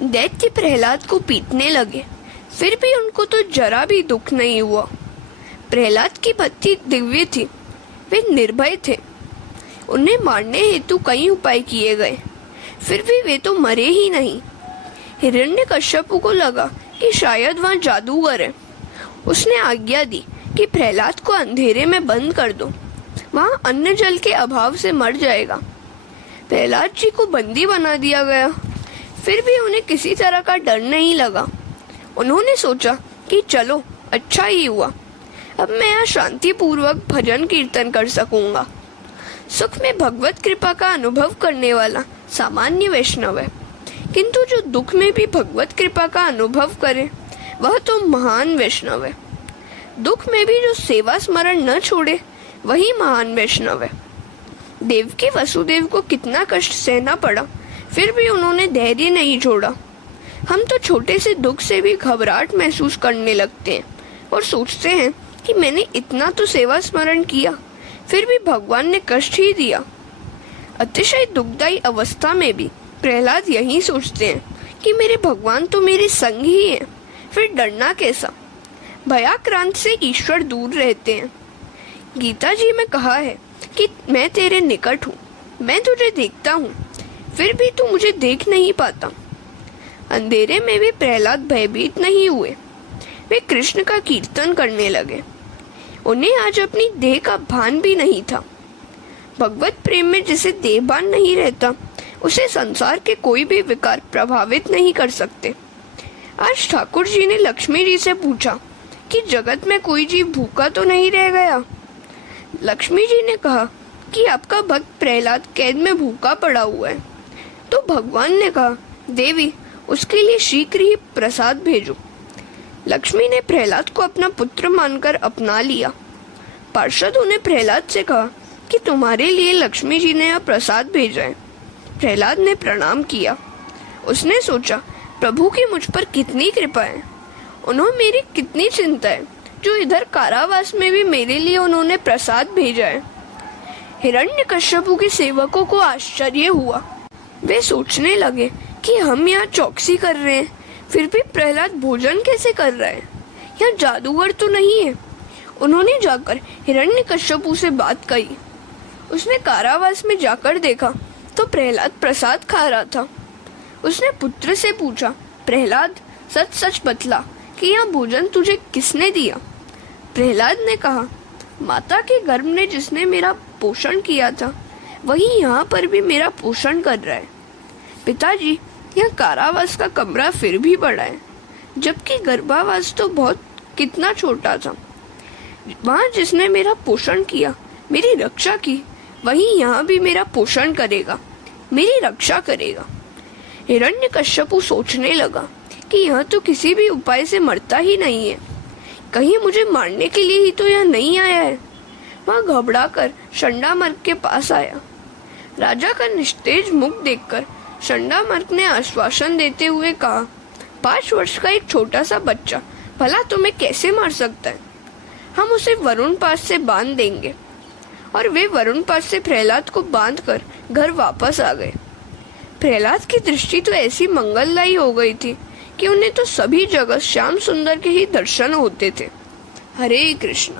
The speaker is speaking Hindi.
दैत्य प्रहलाद को पीटने लगे, फिर भी उनको तो जरा भी दुख नहीं हुआ। प्रहलाद की भक्ति दिव्य थी, वे निर्भय थे। उन्हें मारने हेतु कई उपाय किए गए, फिर भी वे तो मरे ही नहीं। हिरण्यकश्यप को लगा कि शायद वहाँ जादूगर है। उसने आज्ञा दी कि प्रहलाद को अंधेरे में बंद कर दो, वहाँ अन्न जल के अभाव से मर जाएगा। प्रहलाद जी को बंदी बना दिया गया, फिर भी उन्हें किसी तरह का डर नहीं लगा। उन्होंने सोचा कि चलो अच्छा ही हुआ, अब मैं यहाँ शांति पूर्वक भजन कीर्तन कर सकूंगा। सुख में भगवत कृपा का अनुभव करने वाला सामान्य वैष्णव है, किंतु जो दुख में भी भगवत कृपा का अनुभव करे वह तो महान वैष्णव है। दुख में भी जो सेवा स्मरण न छोड़े वही महान वैष्णव है। देवकी वसुदेव को कितना कष्ट सहना पड़ा, फिर भी उन्होंने धैर्य नहीं छोड़ा। हम तो छोटे से दुख से भी घबराहट महसूस करने लगते हैं और सोचते हैं कि मैंने इतना तो सेवा स्मरण किया, फिर भी भगवान ने कष्ट ही दिया। अतिशय दुखदायी अवस्था में भी प्रहलाद यही सोचते हैं कि मेरे भगवान तो मेरे संग ही हैं, फिर डरना कैसा। भयाक्रांत से ईश्वर दूर रहते हैं। गीता जी में कहा है कि मैं तेरे निकट हूँ, मैं तुझे देखता हूँ, फिर भी तू मुझे देख नहीं पाता। अंधेरे में भी प्रहलाद भयभीत नहीं हुए, वे कृष्ण का कीर्तन करने लगे। उन्हें आज अपनी देह का भान भी नहीं था। भगवत प्रेम में जिसे देहभान नहीं रहता, उसे संसार के कोई भी विकार प्रभावित नहीं कर सकते। आज ठाकुर जी ने लक्ष्मी जी से पूछा कि जगत में कोई जीव भूखा तो नहीं रह गया। लक्ष्मी जी ने कहा कि आपका भक्त प्रहलाद कैद में भूखा पड़ा हुआ है। तो भगवान ने कहा, देवी उसके लिए शीघ्र ही प्रसाद भेजो। लक्ष्मी ने प्रहलाद को अपना पुत्र मानकर अपना लिया। पार्षदों ने प्रहलाद से कहा कि तुम्हारे लिए लक्ष्मी जी ने यह प्रसाद भेजा है। प्रहलाद ने प्रणाम किया। उसने सोचा, प्रभु की मुझ पर कितनी कृपा है, उन्होंने मेरी कितनी चिंता है, जो इधर कारावास में भी मेरे लिए उन्होंने प्रसाद भेजा है। हिरण्यकश्यप के सेवकों को आश्चर्य हुआ। वे सोचने लगे कि हम यहाँ चौकसी कर रहे हैं, फिर भी प्रहलाद भोजन कैसे कर रहा है, यहाँ जादूगर तो नहीं है। उन्होंने जाकर हिरण्यकश्यप से बात कही। उसने कारावास में जाकर देखा तो प्रहलाद प्रसाद खा रहा था। उसने पुत्र से पूछा, प्रहलाद सच सच बतला कि यहाँ भोजन तुझे किसने दिया। प्रहलाद ने कहा, माता के गर्भ ने जिसने मेरा पोषण किया था, वही यहाँ पर भी मेरा पोषण कर रहा है। पिताजी, यह कारावास का कमरा फिर भी बड़ा है, जबकि गर्भावास तो बहुत कितना छोटा था। वहाँ जिसने मेरा पोषण किया, मेरी रक्षा की, वही यहाँ भी मेरा पोषण करेगा, मेरी रक्षा करेगा। हिरण्यकश्यप सोचने लगा कि यह तो किसी भी उपाय से मरता ही नहीं है, कहीं मुझे मारने के लिए ही तो यह नहीं आया है। वह घबराकर चंडामर्क के पास आया। राजा का निस्तेज मुख देखकर चंडामर्क ने आश्वासन देते हुए कहा, 5 वर्ष का एक छोटा सा बच्चा भला तुम्हें कैसे मार सकता है, हम उसे वरुण पास से बांध देंगे। और वे वरुण पास से प्रहलाद को बांधकर घर वापस आ गए। प्रहलाद की दृष्टि तो ऐसी मंगलदायी हो गई थी कि उन्हें तो सभी जगह श्याम सुंदर के ही दर्शन होते थे। हरे कृष्ण।